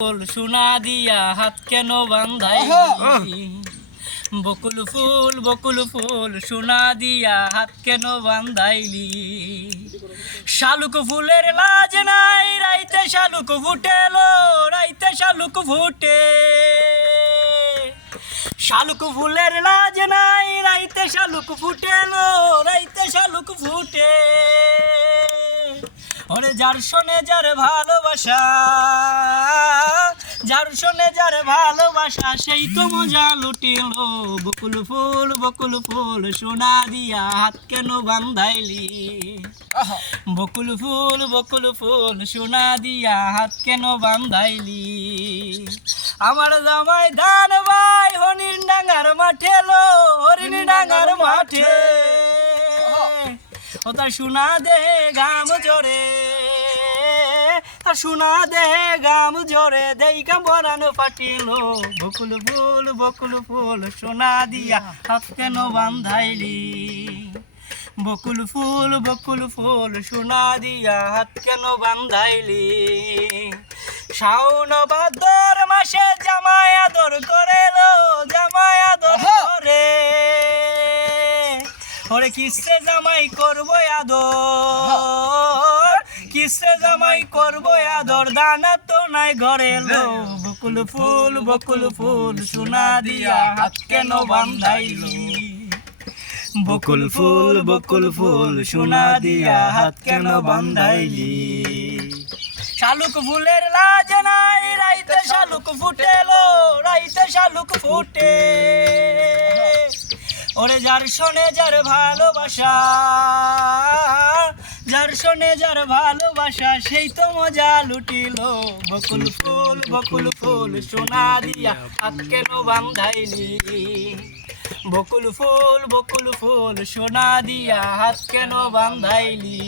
ফুল সোনা দিয়া হাত কেন বান্ধাইলি বকুল ফুল সোনা দিয়া হাত কেন বান্ধাইলি শালুক ফুলের লাজ নাই রাইতে শালুক ফুটেলো রাইতে শালুক ফুটে শালুক ফুলের লাজ নাই রাইতে শালুক ফুটেলো রাইতে শালুক ফুটে ওরে যার শোনে যার ভালোবাসা যার শোনে যার ভালোবাসা সেই তো মজা লুটিল বকুল ফুল সোনা দিয়া হাত কেন বান্ধাইলি বকুল ফুল সোনা দিয়া হাত কেন বান্ধাইলি আমার জামাই ধান ভাই হরিণ ডাঙ্গার মাঠে হরিণ ডাঙ্গার মাঠে ও তার সোনা দেহে গাম জোরে সোনা দেহে গাম জোরে দেইকা বরানো পাটিল বকুল ফুল সোনা দিয়া হাত কেন বান্ধাইলি বকুল ফুল সোনা দিয়া হাত কেন বান্ধাইলি শাওন ভাদ্র মাসে জামাই আদর করেলো জামাই আদর করে ওরে কিসে জামাই করবো আদর কিসে জামাই করবো আদর দানা তো নাই ঘরে লো বকুল ফুল সোনা দিয়া হাত কেন বান্ধাইলি বকুল ফুল সোনা দিয়া হাত কেন বান্ধাইলি শালুক ফুলের লাজ নাই রাইতে শালুক ফুটেলো রাইতে শালুক ফুটে ওরে যার শোনে যার ভালোবাসা যার শোনে যার ভালোবাসা সেই তো মজা লুটিল বকুল ফুল সোনা দিয়া হাত কেন বান্ধাইলি বকুল ফুল সোনা দিয়া হাত কেন বান্ধাইলি।